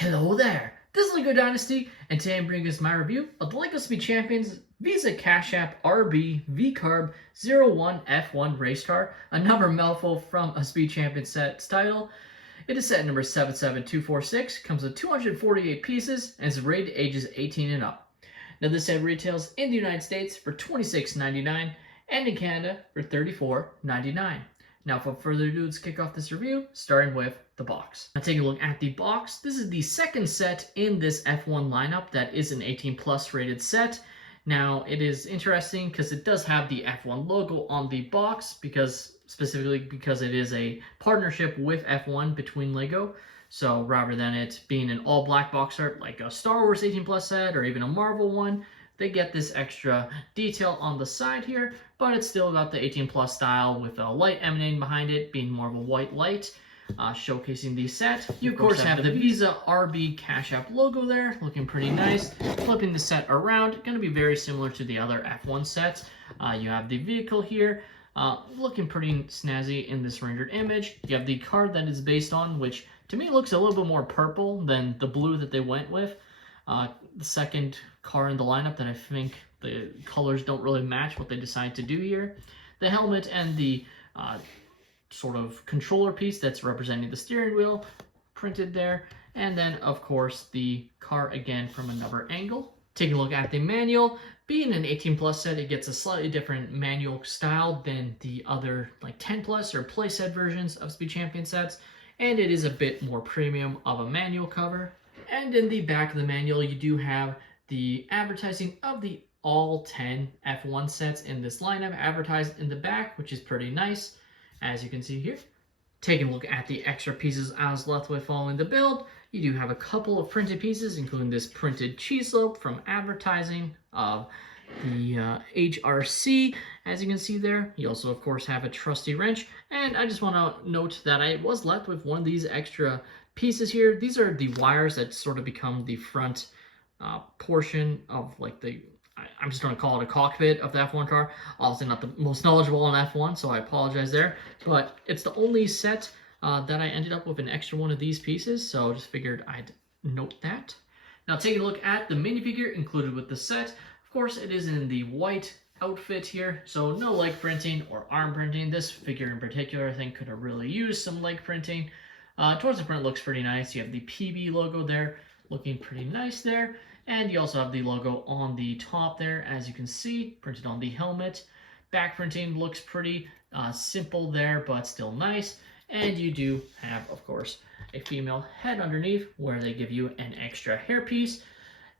Hello there, this is LEGO Dynasty, and today I'm bringing us my review of the LEGO Speed Champions Visa Cash App RB VCARB 01 F1 Race Car, another mouthful from a Speed Champions set's title. It is set number 77246, comes with 248 pieces, and is rated ages 18 and up. Now this set retails in the United States for $26.99 and in Canada for $34.99. Now, without further ado, let's kick off this review, starting with the box. Now, taking a look at the box, this is the second set in this F1 lineup that is an 18 plus rated set. Now, it is interesting because it does have the F1 logo on the box, specifically because it is a partnership with F1 between LEGO. So rather than it being an all black box art like a Star Wars 18 plus set or even a Marvel one, they get this extra detail on the side here, but it's still got the 18 plus style with a light emanating behind it, being more of a white light, showcasing the set. You of course have the Visa RB Cash App logo there, looking pretty nice. Flipping the set around, going to be very similar to the other F1 sets. You have the vehicle here, looking pretty snazzy in this rendered image. You have the card that it's based on, which to me looks a little bit more purple than the blue that they went with. The second car in the lineup that I think the colors don't really match what they decide to do here. The helmet and the sort of controller piece that's representing the steering wheel printed there. And then, of course, the car again from another angle. Taking a look at the manual. Being an 18 plus set, it gets a slightly different manual style than the other like 10 plus or playset versions of Speed Champion sets. And it is a bit more premium of a manual cover. And in the back of the manual, you do have the advertising of the all 10 F1 sets in this lineup advertised in the back, which is pretty nice, as you can see here. Taking a look at the extra pieces I was left with following the build, you do have a couple of printed pieces, including this printed cheese loaf from advertising of the HRC, as you can see there. You also, of course, have a trusty wrench, and I just want to note that I was left with one of these extra pieces here. These are the wires that sort of become the front portion of like I'm just going to call it a cockpit of the F1 car. Obviously not the most knowledgeable on F1, so I apologize there. But it's the only set that I ended up with an extra one of these pieces, so just figured I'd note that. Now taking a look at the minifigure included with the set, of course it is in the white outfit here, so no leg printing or arm printing. This figure in particular I think could have really used some leg printing. Towards the front looks pretty nice. You have the PB logo there, looking pretty nice there. And you also have the logo on the top there, as you can see, printed on the helmet. Back printing looks pretty simple there, but still nice. And you do have, of course, a female head underneath where they give you an extra hairpiece.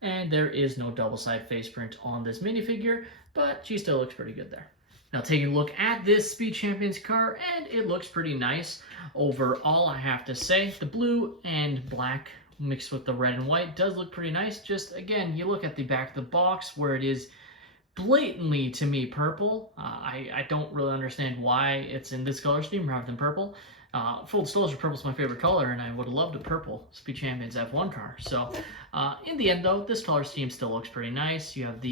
And there is no double-side face print on this minifigure, but she still looks pretty good there. Now taking a look at this Speed Champions car, and it looks pretty nice. Overall, I have to say, the blue and black mixed with the red and white does look pretty nice. Just, again, you look at the back of the box where it is blatantly, to me, purple. I don't really understand why it's in this color scheme rather than purple. Full disclosure, purple's my favorite color, and I would have loved a purple Speed Champions F1 car. So, in the end, though, this color scheme still looks pretty nice. You have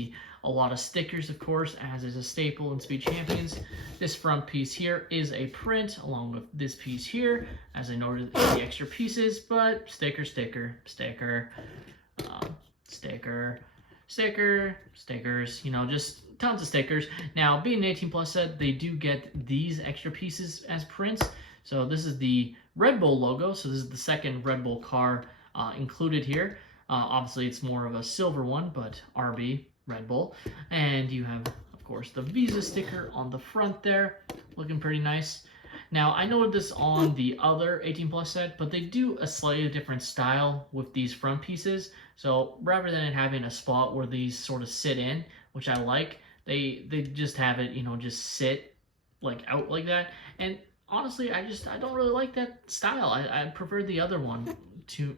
a lot of stickers, of course, as is a staple in Speed Champions. This front piece here is a print, along with this piece here, as I noted in the extra pieces, but sticker, sticker, sticker, sticker, sticker, stickers, you know, just tons of stickers. Now, being an 18 plus set, they do get these extra pieces as prints. So this is the Red Bull logo, so this is the second Red Bull car included here. Obviously, it's more of a silver one, but RB, Red Bull. And you have, of course, the Visa sticker on the front there, looking pretty nice. Now, I noted this on the other 18 plus set, but they do a slightly different style with these front pieces. So rather than it having a spot where these sort of sit in, which I like, they just have it, you know, just sit like out like that. And honestly, I don't really like that style. I prefer the other one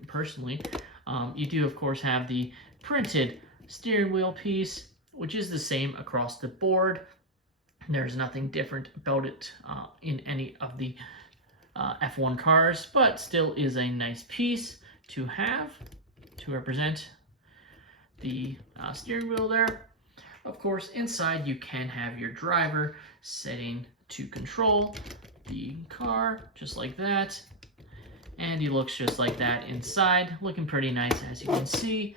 personally. You do, of course, have the printed steering wheel piece, which is the same across the board. There's nothing different about it in any of the F1 cars, but still is a nice piece to have to represent the steering wheel there. Of course, inside you can have your driver sitting to control the car, just like that. And he looks just like that inside, looking pretty nice as you can see,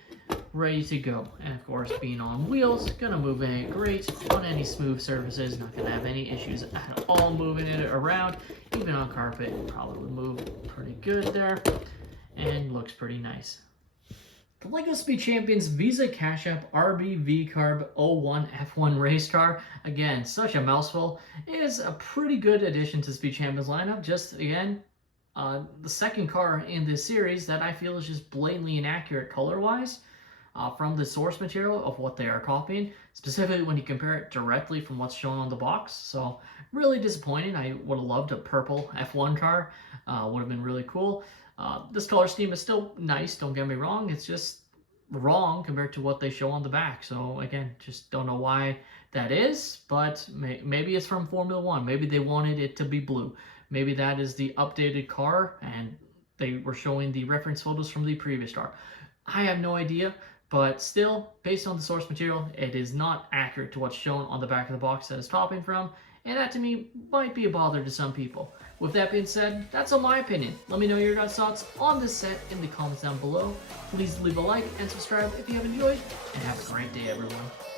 ready to go. And of course, being on wheels, gonna move it great on any smooth surfaces, not gonna have any issues at all moving it around. Even on carpet, probably would move pretty good there, and looks pretty nice. The LEGO Speed Champions Visa Cash App RB VCARB 01 F1 race car, again, such a mouthful, is a pretty good addition to Speed Champions lineup. Just, again, the second car in this series that I feel is just blatantly inaccurate color-wise from the source material of what they are copying, specifically when you compare it directly from what's shown on the box. So really disappointing. I would have loved a purple F1 car, would have been really cool. This color scheme is still nice, don't get me wrong, it's just wrong compared to what they show on the back. So again, just don't know why that is, but maybe it's from Formula One. Maybe they wanted it to be blue. Maybe that is the updated car and they were showing the reference photos from the previous car. I have no idea, but still, based on the source material, it is not accurate to what's shown on the back of the box that it's copying from, and that to me might be a bother to some people. With that being said, that's all my opinion. Let me know your guys' thoughts on this set in the comments down below. Please leave a like and subscribe if you have enjoyed, and have a great day, everyone.